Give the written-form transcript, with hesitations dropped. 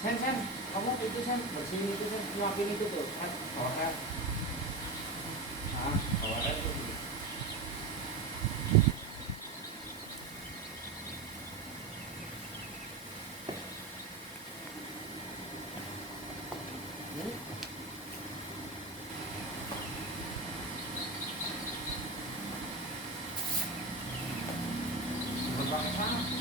Sen, kamu itu sen bersihin itu sen, nyuapin itu tuh, kan bawa air, bawa air tuh. Hmm? Berbangsa.